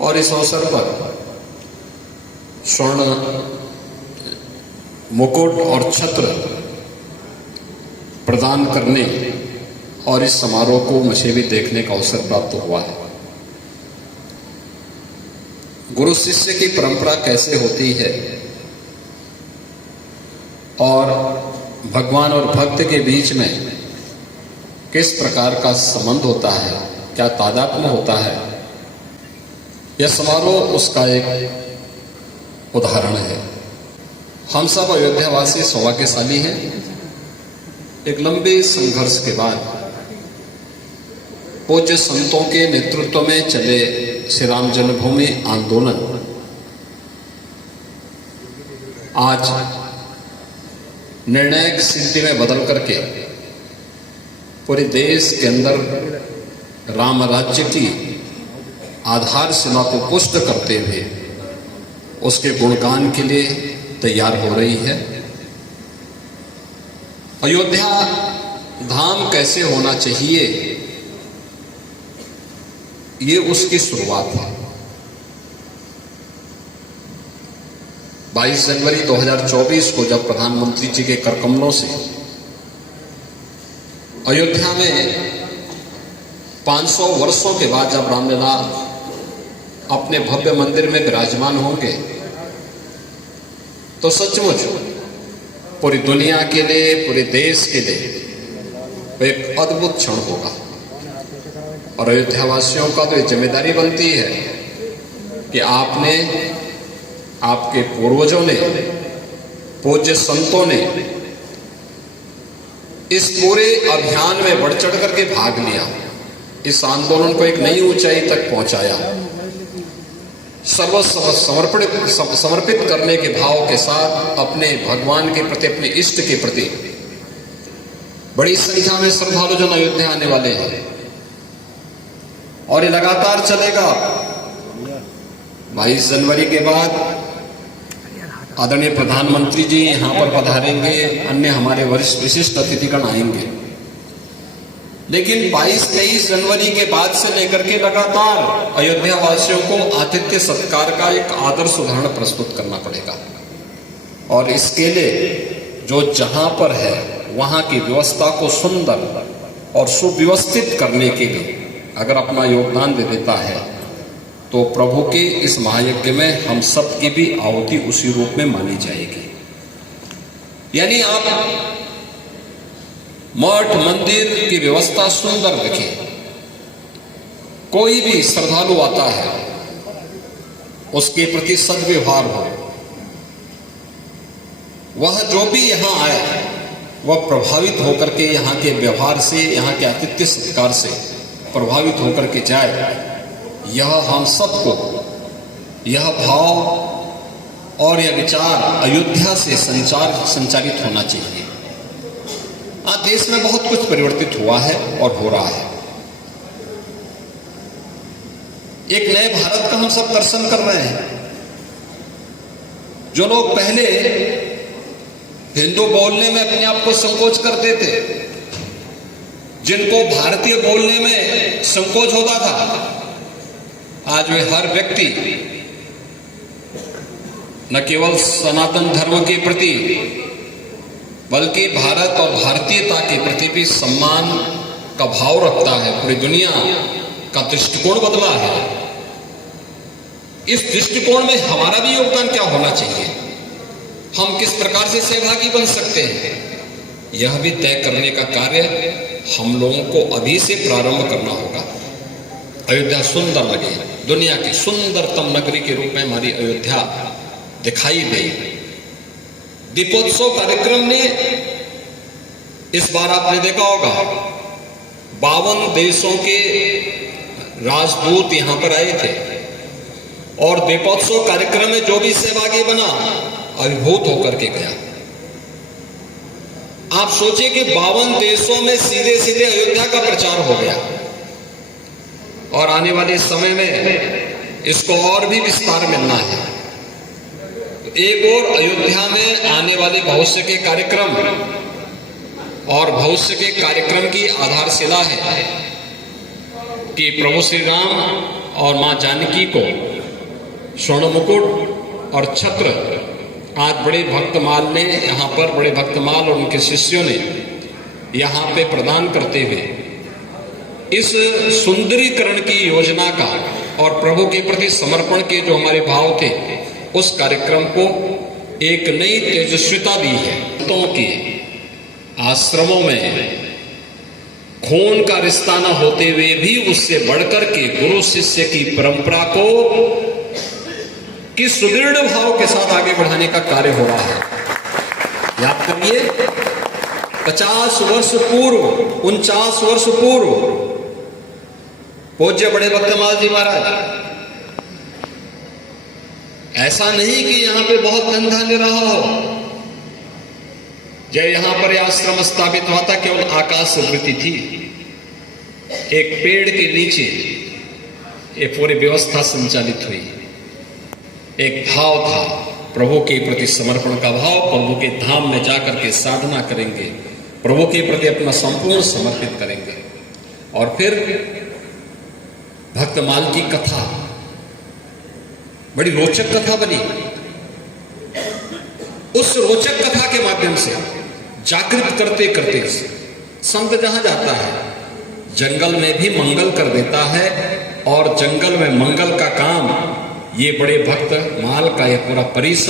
और इस अवसर पर स्वर्ण मुकुट और छत्र प्रदान करने और इस समारोह को मुझे भी देखने का अवसर प्राप्त हुआ है। गुरु शिष्य की परंपरा कैसे होती है और भगवान और भक्त के बीच में किस प्रकार का संबंध होता है, क्या तादात्म्य होता है, यह समारोह उसका एक उदाहरण है। हम सब अयोध्यावासी सौभाग्यशाली हैं। एक लंबे संघर्ष के बाद पूज्य संतों के नेतृत्व में चले श्री राम जन्मभूमि आंदोलन आज निर्णायक स्थिति में बदल करके पूरे देश के अंदर राम राज्य की आधारशिला को पुष्ट करते हुए उसके गुणगान के लिए तैयार हो रही है। अयोध्या धाम कैसे होना चाहिए, ये उसकी शुरुआत है। 22 जनवरी 2024 को जब प्रधानमंत्री जी के करकमलों से अयोध्या में 500 वर्षों के बाद जब रामलला अपने भव्य मंदिर में विराजमान होंगे तो सचमुच पूरी दुनिया के लिए, पूरे देश के लिए एक अद्भुत क्षण होगा। और अयोध्यावासियों का तो ये जिम्मेदारी बनती है कि आपने, आपके पूर्वजों ने, पूज्य संतों ने इस पूरे अभियान में बढ़ चढ़ करके भाग लिया, इस आंदोलन को एक नई ऊंचाई तक पहुंचाया। सर्वस्व समर्पित करने के भाव के साथ अपने भगवान के प्रति, अपने इष्ट के प्रति बड़ी संख्या में श्रद्धालु जन अयोध्या आने वाले हैं और ये लगातार चलेगा। 22 जनवरी के बाद आदरणीय प्रधानमंत्री जी यहाँ पर पधारेंगे, अन्य हमारे वरिष्ठ विशिष्ट अतिथिगण आएंगे, लेकिन 22-23 जनवरी के बाद से लेकर के लगातार अयोध्या वासियों को आतिथ्य सत्कार का एक आदर्श उदाहरण प्रस्तुत करना पड़ेगा। और इसके लिए जो जहां पर है वहां की व्यवस्था को सुंदर और सुव्यवस्थित करने के लिए अगर अपना योगदान दे देता है तो प्रभु के इस महायज्ञ में हम सब की भी आहुति उसी रूप में मानी जाएगी। यानी आप मठ मंदिर की व्यवस्था सुंदर रखें, कोई भी श्रद्धालु आता है उसके प्रति सद्व्यवहार हो, वह जो भी यहां आए वह प्रभावित होकर के यहाँ के व्यवहार से, यहाँ के आतिथ्य सत्कार से प्रभावित होकर के जाए। यह हम सबको यह भाव और यह विचार अयोध्या से संचारित होना चाहिए। आज देश में बहुत कुछ परिवर्तित हुआ है और हो रहा है। एक नए भारत का हम सब दर्शन कर रहे हैं। जो लोग पहले हिंदू बोलने में अपने आप को संकोच करते थे, जिनको भारतीय बोलने में संकोच होता था, आज वे हर व्यक्ति न केवल सनातन धर्म के प्रति बल्कि भारत और भारतीयता के प्रति भी सम्मान का भाव रखता है। पूरी दुनिया का दृष्टिकोण बदला है। इस दृष्टिकोण में हमारा भी योगदान क्या होना चाहिए, हम किस प्रकार से सहभागी बन सकते हैं, यह भी तय करने का कार्य हम लोगों को अभी से प्रारंभ करना होगा। अयोध्या सुंदर लगे, दुनिया की सुंदरतम नगरी के रूप में हमारी अयोध्या दिखाई गई। दीपोत्सव कार्यक्रम ने इस बार आपने देखा होगा 52 देशों के राजदूत यहां पर आए थे और दीपोत्सव कार्यक्रम में जो भी सहभागी बना अभिभूत होकर के गया। आप सोचिए कि 52 देशों में सीधे सीधे अयोध्या का प्रचार हो गया और आने वाले समय में इसको और भी विस्तार मिलना है। एक और अयोध्या में आने वाले भविष्य के कार्यक्रम और भविष्य के कार्यक्रम की आधारशिला है कि प्रभु श्री राम और मां जानकी को स्वर्ण मुकुट और छत्र आज बड़े भक्तमाल ने यहाँ पर, बड़े भक्तमाल और उनके शिष्यों ने यहाँ पे प्रदान करते हुए इस सुंदरीकरण की योजना का और प्रभु के प्रति समर्पण के जो हमारे भाव थे उस कार्यक्रम को एक नई तेजस्विता दी है। संतों के आश्रमों में खून का रिश्ता न होते हुए भी उससे बढ़कर के गुरु शिष्य की परंपरा को कि सुदृढ़ भाव के साथ आगे बढ़ाने का कार्य हो रहा है। याद करिए 50 वर्ष पूर्व, 49 वर्ष पूर्व पूज्य बड़े भक्तमाल जी महाराज, ऐसा नहीं कि यहां पे बहुत धन धान्य रहा हो। जब यहां पर आश्रम स्थापित हुआ था केवल आकाश वृत्ति थी, एक पेड़ के नीचे ये पूरी व्यवस्था संचालित हुई। एक भाव था प्रभु के प्रति समर्पण का भाव, प्रभु के धाम में जाकर के साधना करेंगे, प्रभु के प्रति अपना संपूर्ण समर्पित करेंगे। और फिर भक्तमाल की कथा बड़ी रोचक कथा बनी। उस रोचक कथा के माध्यम से जागृत करते करते संत जहां जाता है जंगल में भी मंगल कर देता है, और जंगल में मंगल का काम ये बड़े भक्त माल का यह पूरा परिसर